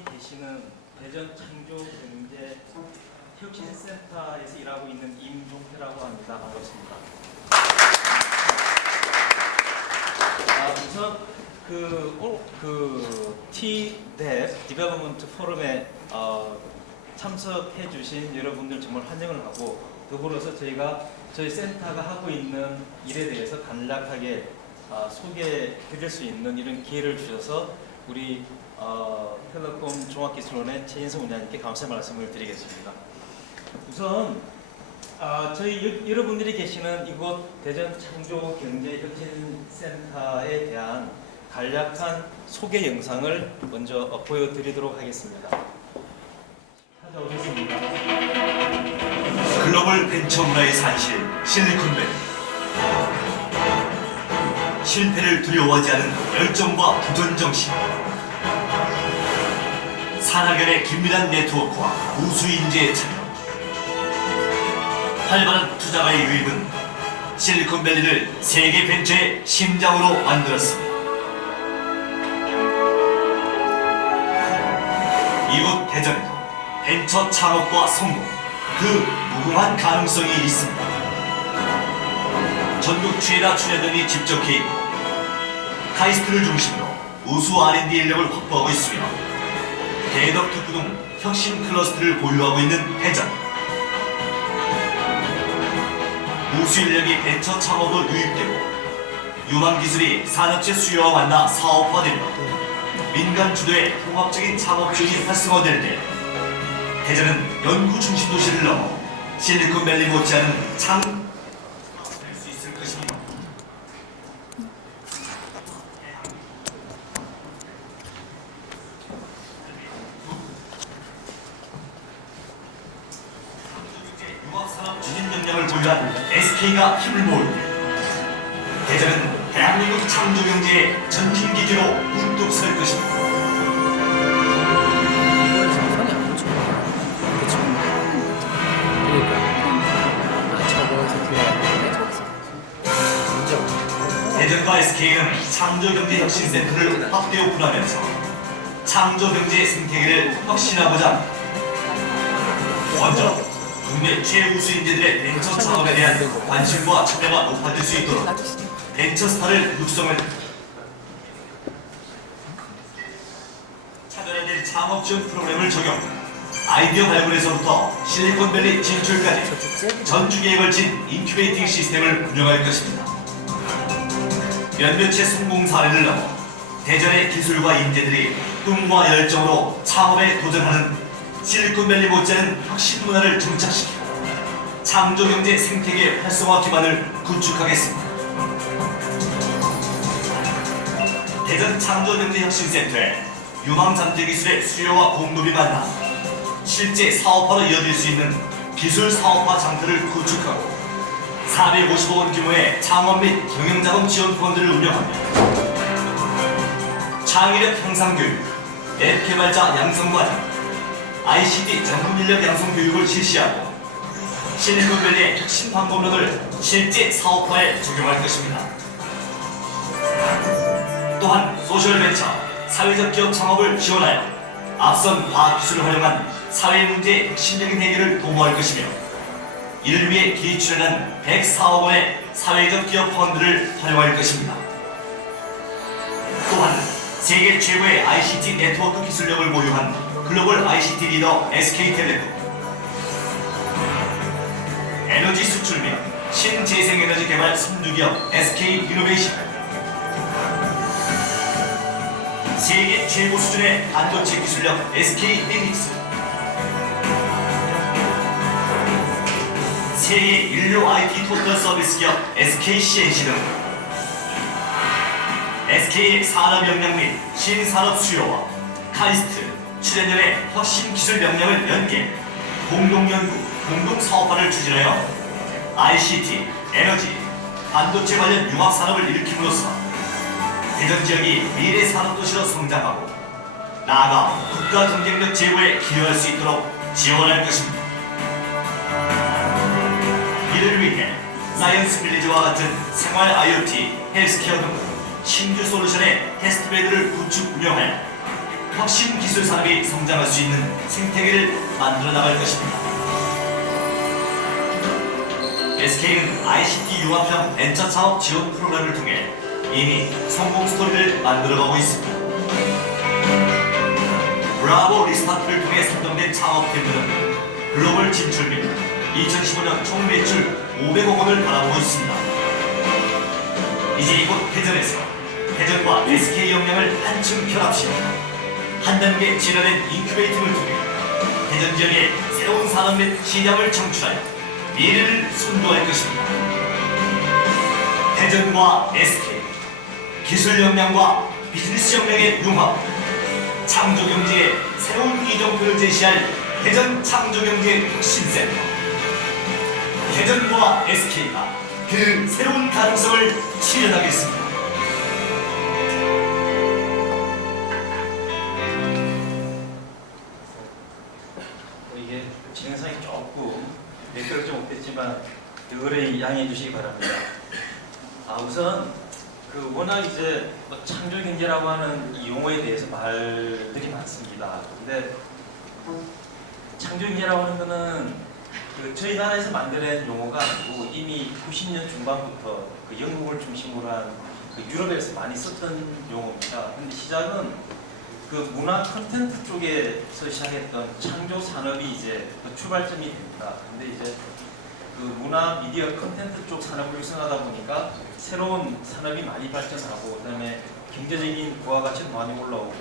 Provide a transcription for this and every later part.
이번에 계시는 대전 창조 경제 혁신센터에서 일하고 있는 임종태라고 합니다. 반갑습니다. 아, 우선 그, 오- 그 T-DEP 디벨로먼트 포럼에 어, 참석해 주신 여러분들 정말 환영을 하고 더불어서 저희가 저희 센터가 하고 있는 일에 대해서 간략하게 어, 소개해 드릴 수 있는 이런 기회를 주셔서 우리 어, 텔레콤 종합기술원의 최인성 원장님께 감사의 말씀을 드리겠습니다. 우선 아, 저희 여, 여러분들이 계시는 이곳 대전 창조경제혁신센터에 대한 간략한 소개 영상을 먼저 어, 보여드리도록 하겠습니다. 찾아오겠습니다. 글로벌 벤처 문화의 산실 실리콘밸리 실패를 두려워하지 않은 열정과 도전 정신 산학연의 긴밀한 네트워크와 우수 인재의 참여 활발한 투자가의 유입은 실리콘밸리를 세계 벤처의 심장으로 만들었습니다. 이곳 대전에도 벤처 창업과 성공 그 무궁한 가능성이 있습니다. 전국 최다 출연진이 직접 개입, 카이스트를 중심으로 우수 R&D 인력을 확보하고 있으며 대덕 특구 등 혁신 클러스터를 보유하고 있는 대전. 우수 인력이 벤처 창업으로 유입되고 유망 기술이 산업체 수요와 만나 사업화되며 민간 주도의 통합적인 창업 지원이 활성화될 때 대전은 연구 중심 도시를 넘어 실리콘밸리 못지않은 창 될수 있을 것입니다. 융합 산업 추진 역량을 보유한 SK가 힘을 모을 때 대전은 대한민국 창조 경제의 전진 기지로 문득 설 것입니다. 그러니까. 아. 인정. 대전과 SK는 창조경제혁신센터를 확대 오픈하면서 창조경제 생태계를 혁신하고자. 먼저 국내 최우수 인재들의 벤처 창업에 대한 관심과 참여가 높아질 수 있도록 벤처스타를 육성을 차별화된 창업 지원 프로그램을 적용. 아이디어 발굴에서부터 실리콘밸리 진출까지 저쪽 잽이 전 주기에 걸친 인큐베이팅 시스템을 운영할 것입니다. 몇몇의 성공 사례를 넘어 대전의 기술과 인재들이 꿈과 열정으로 창업에 도전하는 실리콘밸리 못지않은 혁신 문화를 정착시키고 창조경제 생태계 활성화 기반을 구축하겠습니다. 대전 창조경제혁신센터에 유망잠재 기술의 수요와 공급이 만나 실제 사업화로 이어질 수 있는 기술 사업화 장터를 구축하고 450억 원 규모의 창업 및 경영자금 지원 펀드를 운영하며 창의력 향상 교육, 앱 개발자 양성 과정, ICT 전문 인력 양성 교육을 실시하고 실리콘밸리의 혁신 방법론을 실제 사업화에 적용할 것입니다. 또한 소셜벤처, 사회적 기업 창업을 지원하여 앞선 과학기술을 활용한 사회 문제 혁신적인 해결을 도모할 것이며 이를 위해 기출연한 104억 원의 사회적 기업 펀드를 활용할 것입니다. 또한 세계 최고의 ICT 네트워크 기술력을 보유한 글로벌 ICT 리더 SK텔레콤. 에너지 수출 및 신재생에너지 개발 선두기업 SK 이노베이션. 세계 최고 수준의 반도체 기술력 SK 리닉스. 세계 인류 IT 토탈 서비스 기업 SK CNC 등 SK의 산업 역량 및 신산업 수요와 카이스트 출연연의 혁신 기술 역량을 연계 공동 연구, 공동 사업화를 추진하여 ICT, 에너지, 반도체 관련 융합 산업을 일으킴으로써 대전 지역이 미래 산업 도시로 성장하고 나아가 국가 경쟁력 제고에 기여할 수 있도록 지원할 것입니다. 이를 위해 사이언스 빌리지와 같은 생활 IoT, 헬스케어 등 신규 솔루션의 테스트베드를 구축 운영하여 혁신 기술 산업이 성장할 수 있는 생태계를 만들어 나갈 것입니다. SK는 ICT 융합형 벤처 사업 지원 프로그램을 통해 이미 성공 스토리를 만들어가고 있습니다. 브라보 리스타트를 통해 선정된 창업팀들은 글로벌 진출 및 2015년 총 매출 500억 원을 바라보고 있습니다. 이제 이곳 대전에서 대전과 SK 역량을 한층 결합시켜 한 단계 진화된 인큐베이팅을 통해 대전 지역의 새로운 산업 및 시장을 창출하여 미래를 선도할 것입니다. 대전과 SK 기술 역량과 비즈니스 역량의 융합 창조 경제의 새로운 이정표를 제시할 대전 창조 경제 혁신센터 대전과 SK가 그 새로운 가능성을 실현하겠습니다. 양해해 주시기 바랍니다. 아 우선 그 워낙 이제 뭐 창조 경제라고 하는 이 용어에 대해서 말들이 많습니다. 근데 창조 경제라고 하는 거는 그 저희 나라에서 만들어낸 용어가 아니고 이미 90년 중반부터 그 영국을 중심으로 한 그 유럽에서 많이 썼던 용어입니다. 근데 시작은 그 문화 콘텐츠 쪽에서 시작했던 창조 산업이 이제 그 출발점이 됩니다. 근데 이제 그 문화 미디어 콘텐츠 쪽 산업을 육성하다 보니까 새로운 산업이 많이 발전하고 그다음에 경제적인 부가가치도 많이 올라오고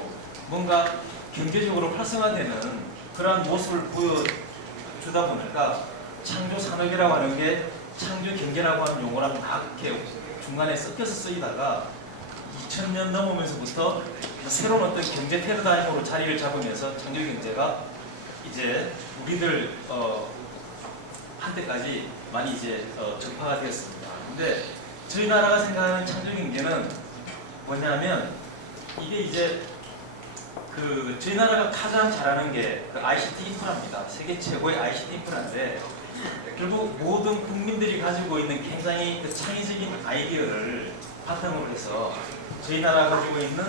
뭔가 경제적으로 활성화되는 그러한 모습을 보여주다 보니까 창조 산업이라고 하는 게 창조 경제라고 하는 용어랑 막 이렇게 중간에 섞여서 쓰이다가 2000년 넘으면서부터 새로운 어떤 경제 패러다임으로 자리를 잡으면서 창조 경제가 이제 우리들 어, 한때까지 많이 이제 어, 접화가 되었습니다. 근데 저희 나라가 생각하는 창조 경제는 뭐냐면 이게 이제 그 저희 나라가 가장 잘하는 게 그 ICT 인프라입니다. 세계 최고의 ICT 인프라인데 결국 모든 국민들이 가지고 있는 굉장히 그 창의적인 아이디어를 바탕으로 해서 저희 나라가 가지고 있는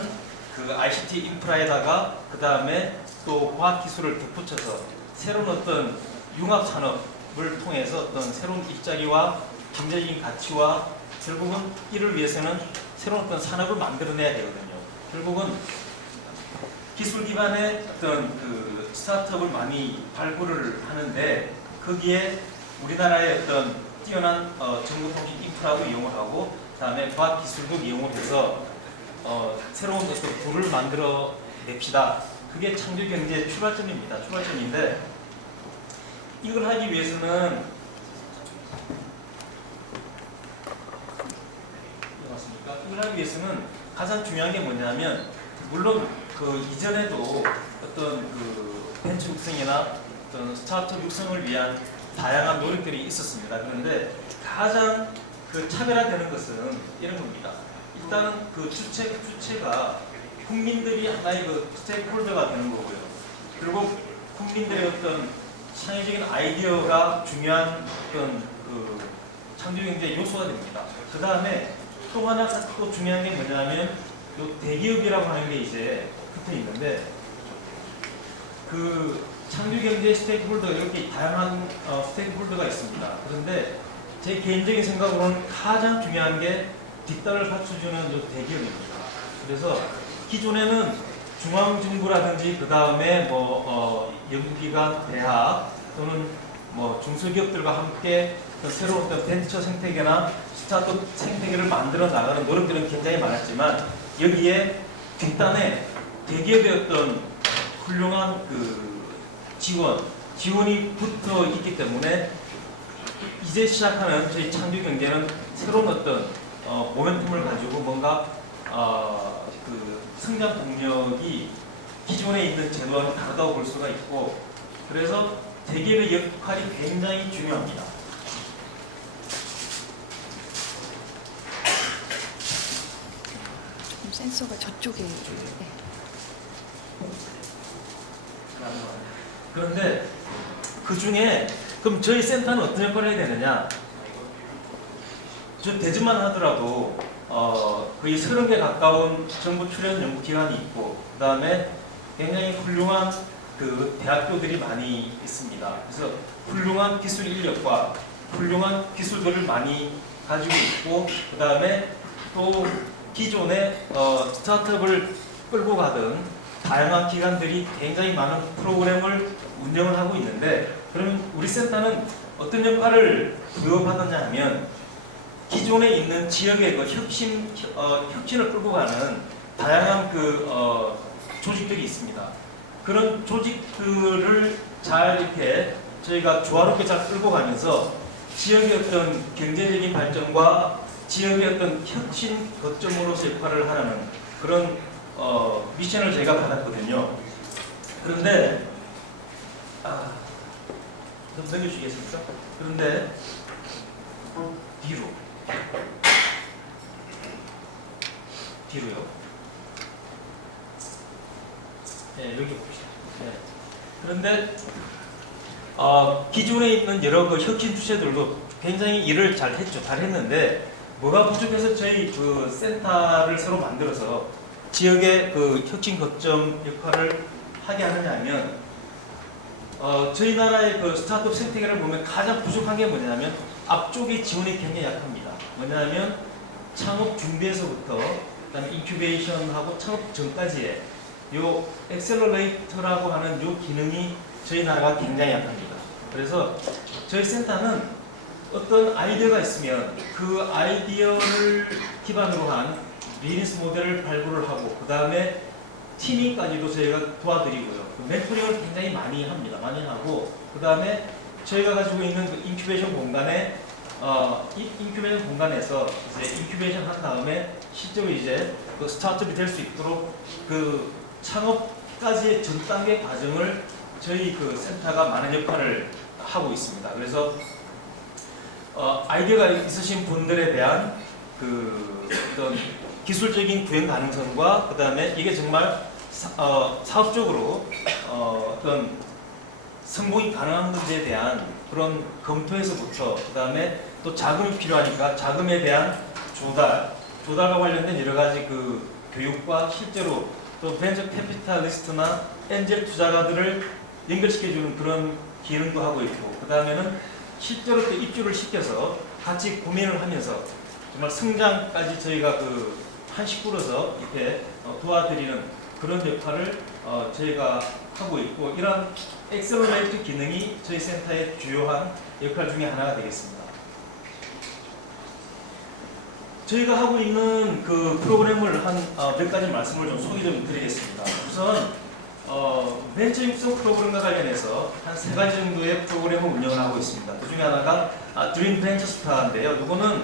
그 ICT 인프라에다가 그 다음에 또 과학 기술을 덧붙여서 새로운 어떤 융합 산업 을 통해서 어떤 새로운 일자리와 경제적인 가치와 결국은 이를 위해서는 새로운 어떤 산업을 만들어내야 되거든요. 결국은 기술 기반의 어떤 그 스타트업을 많이 발굴을 하는데 거기에 우리나라의 어떤 뛰어난 어, 정보통신 인프라도 이용을 하고 그다음에 과학 기술도 이용을 해서 어, 새로운 어떤 부를 만들어 냅시다. 그게 창조 경제의 출발점입니다. 출발점인데 이걸 하기 위해서는 맞습니까? 이걸 하기 위해서는 가장 중요한 게 뭐냐면 물론 그 이전에도 어떤 그 벤처 육성이나 어떤 스타트업 육성을 위한 다양한 노력들이 있었습니다. 그런데 가장 그 차별화되는 것은 이런 겁니다. 일단은 그 주체 그 주체가 국민들이 하나의 그 스테이크홀더가 되는 거고요. 그리고 국민들의 어떤 창의적인 아이디어가 중요한 어떤 그 창조 경제 요소가 됩니다. 그 다음에 또 하나 또 중요한 게 뭐냐면 요 대기업이라고 하는 게 이제 붙어 있는데 그 창조 경제 스테이크홀더 이렇게 다양한 어, 스테이크홀더가 있습니다. 그런데 제 개인적인 생각으로는 가장 중요한 게 뒷단을 받쳐주는 요 대기업입니다. 그래서 기존에는 중앙정부라든지 그 다음에 뭐 어, 연구기관, 대학 또는 뭐 중소기업들과 함께 새로운 벤처 생태계나 스타트업 생태계를 만들어 나가는 노력들은 굉장히 많았지만 여기에 뒷단에 대기업의 어떤 훌륭한 그 지원, 지원이 붙어 있기 때문에 이제 시작하는 저희 창조 경제는 새로운 어떤 어, 모멘텀을 가지고 뭔가 어, 그 성장 동력이 기존에 있는 제도와는 다르다고 볼 수가 있고 그래서 대기업의 역할이 굉장히 중요합니다. 좀 센서가 저쪽에. 네. 그런데 그 중에 그럼 저희 센터는 어떤 역할을 해야 되느냐? 저 대지만 하더라도 어, 거의 30개 가까운 정부 출연 연구 기관이 있고 그 다음에 굉장히 훌륭한 그 대학교들이 많이 있습니다. 그래서 훌륭한 기술 인력과 훌륭한 기술들을 많이 가지고 있고 그 다음에 또 기존의 어, 스타트업을 끌고 가던 다양한 기관들이 굉장히 많은 프로그램을 운영을 하고 있는데 그러면 우리 센터는 어떤 역할을 부여받았냐 하면 기존에 있는 지역의 그 혁신 어, 혁신을 끌고 가는 다양한 그 어, 조직들이 있습니다. 그런 조직들을 잘 이렇게 저희가 조화롭게 잘 끌고 가면서 지역의 어떤 경제적인 발전과 지역의 어떤 혁신 거점으로서 역할을 하는 그런 어, 미션을 제가 받았거든요. 그런데 아, 좀 넘겨주시겠습니까? 그런데 뒤로 뒤로요. 네, 여기 봅시다. 네. 그런데 어, 기존에 있는 여러 그 혁신 주체들도 굉장히 일을 잘 했죠. 잘 했는데 뭐가 부족해서 저희 그 센터를 새로 만들어서 지역의 그 혁신 거점 역할을 하게 하느냐 하면 어, 저희 나라의 그 스타트업 생태계를 보면 가장 부족한 게 뭐냐면 앞쪽의 지원이 굉장히 약합니다. 뭐냐면 창업 준비에서부터 그다음에 인큐베이션하고 창업 전까지의 요 엑셀러레이터라고 하는 요 기능이 저희 나라가 굉장히 약합니다. 그래서 저희 센터는 어떤 아이디어가 있으면 그 아이디어를 기반으로 한 비즈니스 모델을 발굴을 하고 그 다음에 티밍까지도 저희가 도와드리고요. 그 멘토링을 굉장히 많이 합니다. 많이 하고 그 다음에 저희가 가지고 있는 그 인큐베이션 공간에 어, 이 인큐베이션 공간에서 이제 인큐베이션 한 다음에 실제로 이제 그 스타트업이 될 수 있도록 그 창업까지의 전 단계 과정을 저희 그 센터가 많은 역할을 하고 있습니다. 그래서 어, 아이디어가 있으신 분들에 대한 그 어떤 기술적인 구현 가능성과 그 다음에 이게 정말 사, 어, 사업적으로 어, 어떤 성공이 가능한 문제에 대한 그런 검토에서부터 그 다음에 또 자금이 필요하니까 자금에 대한 조달, 조달과 관련된 여러 가지 그 교육과 실제로 또 벤처 캐피탈리스트나 엔젤 투자가들을 연결시켜주는 그런 기능도 하고 있고 그 다음에는 실제로 또 입주를 시켜서 같이 고민을 하면서 정말 성장까지 저희가 그 한 식구로서 이렇게 어, 도와드리는 그런 역할을 어, 저희가 하고 있고 이런 엑셀러레이트 기능이 저희 센터의 주요한 역할 중에 하나가 되겠습니다. 저희가 하고 있는 그 프로그램을 한몇 가지 말씀을 좀 소개 좀 드리겠습니다. 우선 어, 벤처 육성 프로그램과 관련해서 한 세 가지 정도의 프로그램을 운영을 하고 있습니다. 그 중에 하나가 아, 드림 벤처 스타인데요. 이거는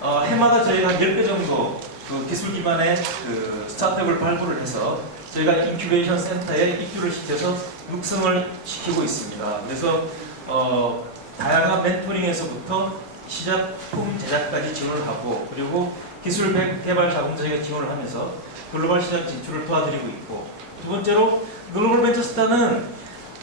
어, 해마다 저희가 한 10배 정도 그 기술 기반의 그 스타트업을 발굴을 해서 저희가 인큐베이션 센터에 입주를 시켜서 육성을 시키고 있습니다. 그래서 어, 다양한 멘토링에서부터 시작품 제작까지 지원을 하고 그리고 기술 개- 개발 저희가 지원을 하면서 글로벌 시장 진출을 도와드리고 있고 두 번째로 글로벌 벤처스타는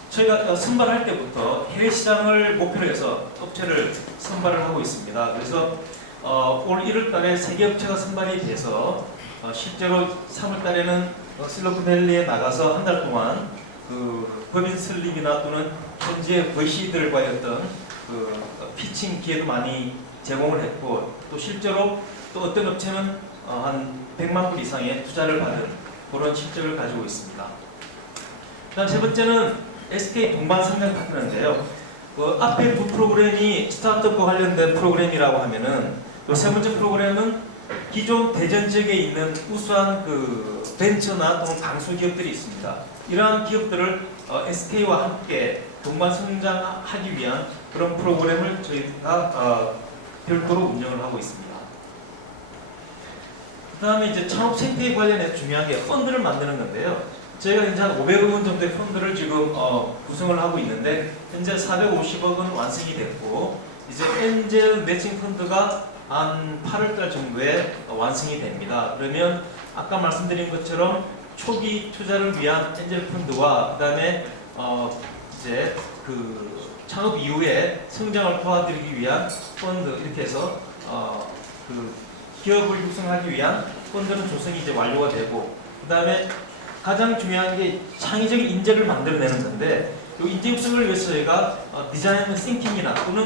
저희가 어, 선발할 때부터 해외 시장을 목표로 해서 업체를 선발을 하고 있습니다. 그래서 어, 올 1월 달에 세개 업체가 선발이 돼서 어, 실제로 3월 달에는 어, 실로크밸리에 나가서 한 달 동안 그 법인 설립이나 또는 현지의 VC들과의 어떤 그 어, 피칭 기회도 많이 제공을 했고 또 실제로 또 어떤 업체는 어, 한 100만 불 이상의 투자를 받은 그런 실적을 가지고 있습니다. 그다음 세 번째는 SK 동반 성장 파트너인데요. 그 앞에 두 프로그램이 스타트업과 관련된 프로그램이라고 하면은 그세 번째 프로그램은 기존 대전 지역에 있는 우수한 그 벤처나 또는 강수 기업들이 있습니다. 이러한 기업들을 어, SK와 함께 동반 성장하기 위한 그런 프로그램을 저희가 어, 별도로 운영을 하고 있습니다. 그 다음에 이제 창업 생태계 관련해서 중요한 게 펀드를 만드는 건데요. 저희가 현재 한 500억 원 정도의 펀드를 지금 어, 구성을 하고 있는데 현재 450억은 완성이 됐고 이제 엔젤 매칭 펀드가 한 8월달 정도에 어, 완성이 됩니다. 그러면 아까 말씀드린 것처럼 초기 투자를 위한 엔젤 펀드와 그다음에 어, 이제 그 창업 이후에 성장을 도와드리기 위한 펀드 이렇게 해서 어, 그 기업을 육성하기 위한 펀드는 조성이 이제 완료가 되고 그 다음에 가장 중요한 게 창의적인 인재를 만들어내는 건데 이 인재 육성을 위해서 저희가 어, 디자인 싱킹이나 또는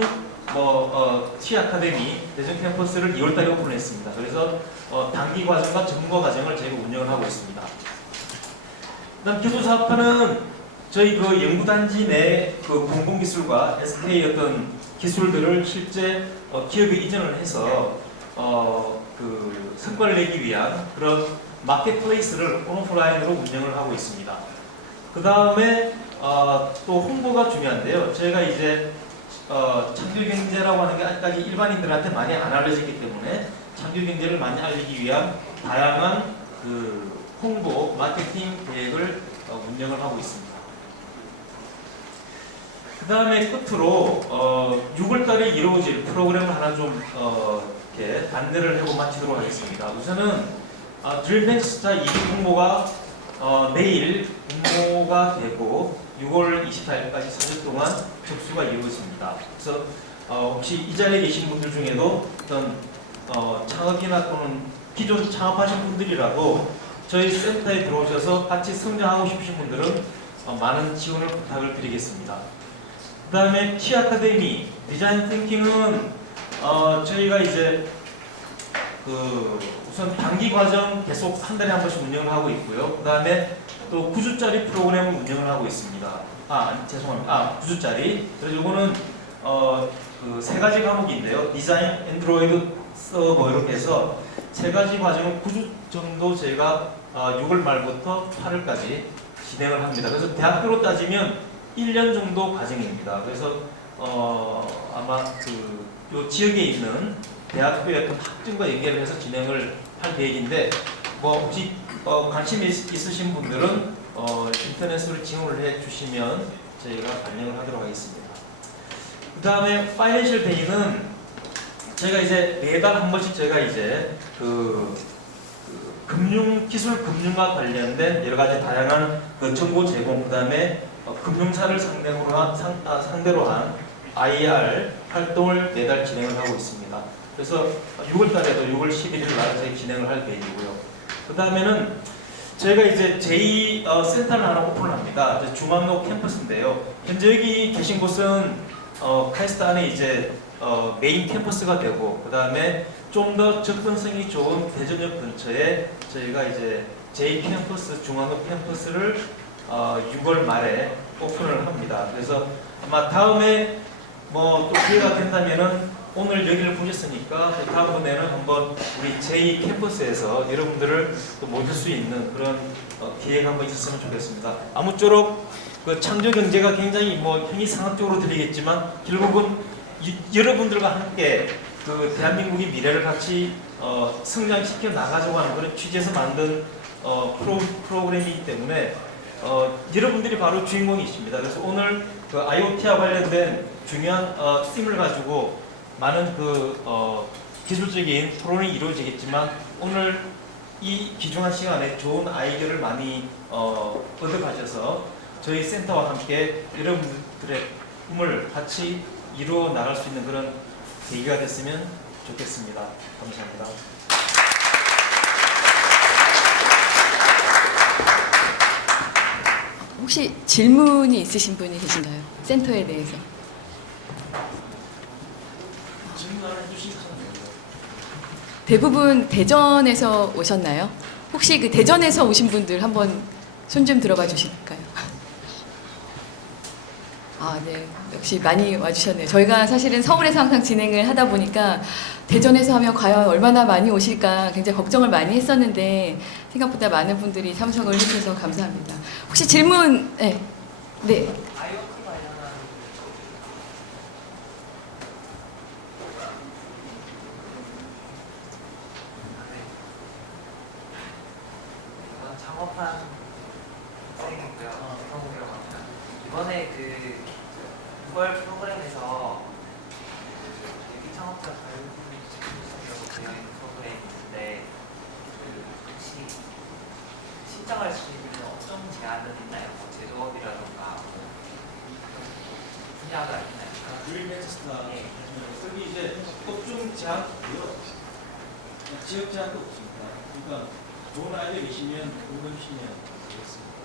뭐 어, T 아카데미 대전 캠퍼스를 2월달에 오픈했습니다. 그래서 어, 단기 과정과 전문가 과정을 저희가 운영을 하고 있습니다. 그다음 기술 사업화는 저희 그 연구단지 내 그 공공기술과 SK 어떤 기술들을 실제 어, 기업에 이전을 해서 어, 그 성과를 내기 위한 그런 마켓플레이스를 오프라인으로 운영을 하고 있습니다. 그 다음에 어, 또 홍보가 중요한데요. 저희가 이제 어, 창조 경제라고 하는 게 아직까지 일반인들한테 많이 안 알려졌기 때문에 창조 경제를 많이 알리기 위한 다양한 그 홍보 마케팅 계획을 어, 운영을 하고 있습니다. 그 다음에 끝으로 어, 6월달에 이루어질 프로그램을 하나 좀 어, 이렇게 안내를 하고 마치도록 하겠습니다. 우선은 아, 드림뱅스타 2기 공모가 어, 내일 공모가 되고 6월 24일까지 4주 동안 접수가 이루어집니다. 그래서 어, 혹시 이 자리에 계신 분들 중에도 어떤 어, 창업이나 또는 기존 창업하신 분들이라도 저희 센터에 들어오셔서 같이 성장하고 싶으신 분들은 어, 많은 지원을 부탁을 드리겠습니다. 그 다음에 T 아카데미 디자인 띵킹은 어, 저희가 이제 그 우선 단기 과정 계속 한 달에 한 번씩 운영을 하고 있고요. 그 다음에 또 9주짜리 프로그램을 운영을 하고 있습니다. 아 죄송합니다. 아 9주짜리. 그래서 이거는 어, 그 세 가지 과목인데요. 디자인, 엔드로이드, 서버 이렇게 해서 세 가지 과정을 9주 정도 저희가 어, 6월 말부터 8월까지 진행을 합니다. 그래서 대학교로 따지면 1년 정도 과정입니다. 그래서 어, 아마 그 요 지역에 있는 대학교의 어떤 학점과 연계를 해서 진행을 할 계획인데 뭐 혹시 어, 관심 있, 있으신 분들은 어, 인터넷으로 지원을 해 주시면 저희가 반영을 하도록 하겠습니다. 그 다음에 파이낸셜 데이는 저희가 이제 매달 한 번씩 저희가 이제 그, 그 금융 기술 금융과 관련된 여러 가지 다양한 그 정보 제공 그 다음에 어, 금융사를 상대로 한 상, 아, 상대로 한 IR 활동을 매달 진행을 하고 있습니다. 그래서 6월 달에도 6월 11일 날 진행을 할 계획이고요. 그 다음에는 저희가 이제 제2 어, 센터를 하나 오픈을 합니다. 중앙로 캠퍼스인데요. 현재 여기 계신 곳은 어, 카이스트 안에 이제 어, 메인 캠퍼스가 되고 그 다음에 좀 더 접근성이 좋은 대전역 근처에 저희가 이제 제2 캠퍼스 중앙로 캠퍼스를 어, 6월 말에 오픈을 합니다. 그래서 아마 다음에 뭐 또 기회가 된다면은 오늘 여기를 보셨으니까 또 다음번에는 한번 우리 제2 캠퍼스에서 여러분들을 또 모실 수 있는 그런 어, 기회가 한번 있었으면 좋겠습니다. 아무쪼록 그 창조 경제가 굉장히 뭐 형이 상학적으로 들리겠지만 결국은 이- 여러분들과 함께 그 대한민국의 미래를 같이 어, 성장시켜 나가자고 하는 그런 취지에서 만든 어, 프로, 프로그램이기 때문에 어, 여러분들이 바로 주인공이십니다. 그래서 오늘 그 IoT와 관련된 중요한 어, 팀을 가지고 많은 그 어, 기술적인 토론이 이루어지겠지만 오늘 이 귀중한 시간에 좋은 아이디어를 많이 어, 얻어가셔서 저희 센터와 함께 여러분들의 꿈을 같이 이루어 나갈 수 있는 그런 계기가 됐으면 좋겠습니다. 감사합니다. 혹시 질문이 있으신 분이 계신가요? 센터에 대해서. 대부분 대전에서 오셨나요? 혹시 그 대전에서 오신 분들 한번 손 좀 들어봐 주실까요? 아, 네. 역시 많이 와주셨네요. 저희가 사실은 서울에서 항상 진행을 하다 보니까 대전에서 하면 과연 얼마나 많이 오실까 굉장히 걱정을 많이 했었는데 생각보다 많은 분들이 참석을 해주셔서 감사합니다. 혹시 질문, 네. 네. 저는 창업한 학생이고요. 성우라고 합니다. 이번에 그 6월 프로그램에서 그 예비 창업자 자율분리 제품성이라고 되어 있는 프로그램이 있는데 그 혹시 신청할 수 있는 업종 제한은 있나요? 뭐 제조업이라던가 뭐 분야가 있나요? 윌벤스타 네. 여기 이제 업종 제한이요. 지역 제한도 없습니다. 그러니까 좋은 아이디어 계시면 공유해 주시면 되겠습니다.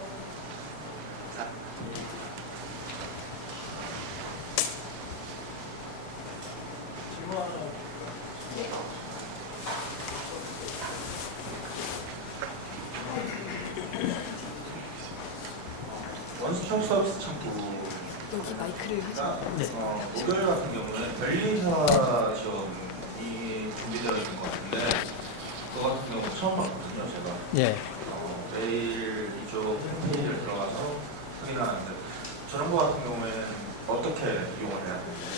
원스톱 서비스 창구 여기 마이크를 하죠. 어, 목요일 같은 경우는 벨리사 시험이 준비되어 있는 것 같은데 그거 같은 경우 처음 봤거든요 제가 예. 어, 매일 이쪽 홈페이지를 들어가서 확인하는데 저런 거 같은 경우에는 어떻게 이용을 해야 되는지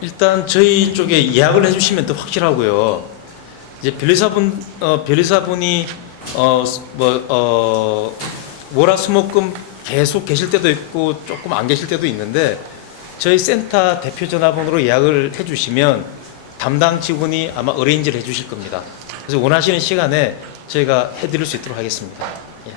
일단 저희 쪽에 예약을 해주시면 더 확실하고요. 이제 변리사분 어, 변리사분이 어뭐 어 월화수목금 계속 계실 때도 있고 조금 안 계실 때도 있는데 저희 센터 대표 전화번호로 예약을 해주시면 담당 직원이 아마 어레인지를 해주실 겁니다. 그래서 원하시는 시간에 저희가 해드릴 수 있도록 하겠습니다. 예.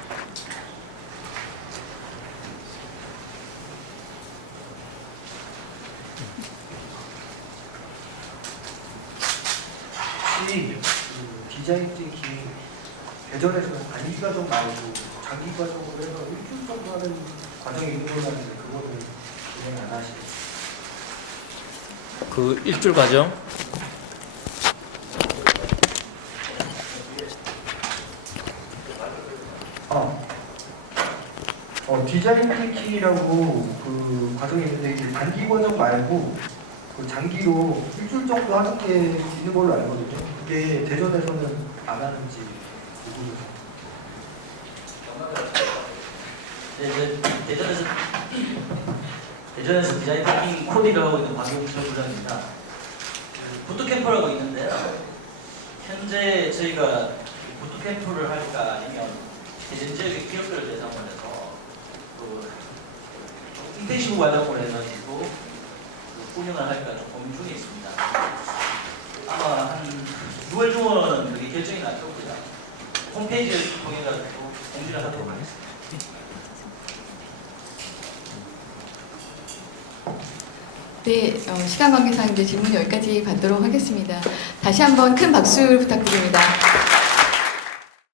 혹시 그 디자인 띵킹 대전에서 단기 과정 말고 장기 과정으로 해서 일주일 정도 하는 과정이 있는 걸로 아는데 그거는 진행 안 하시겠어요? 그 일주일 과정 디자인 띵킹이라고 그 과정이 있는데 이게 단기 과정 말고 그 장기로 일주일 정도 하는 게 있는 걸로 알거든요. 그게 대전에서는 안 하는지 모르겠어요. 네, 네, 대전에서 대전에서 디자인 패킹 코디를 하고 있는 박용철 부장입니다. 그 부트캠프라고 있는데요. 현재 저희가 부트캠프를 할까 아니면 대전 지역의 기업들을 대상으로 해서 그 인텐시브 과정으로 해가지고 그 운영을 할까 좀 고민 중에 있습니다. 아마 한 6월 중은 결정이 날 겁니다. 홈페이지를 통해 가지고 공지를 하도록 하겠습니다. 네, 어, 시간 관계상 이제 질문 여기까지 받도록 하겠습니다. 다시 한번 큰 박수 부탁드립니다.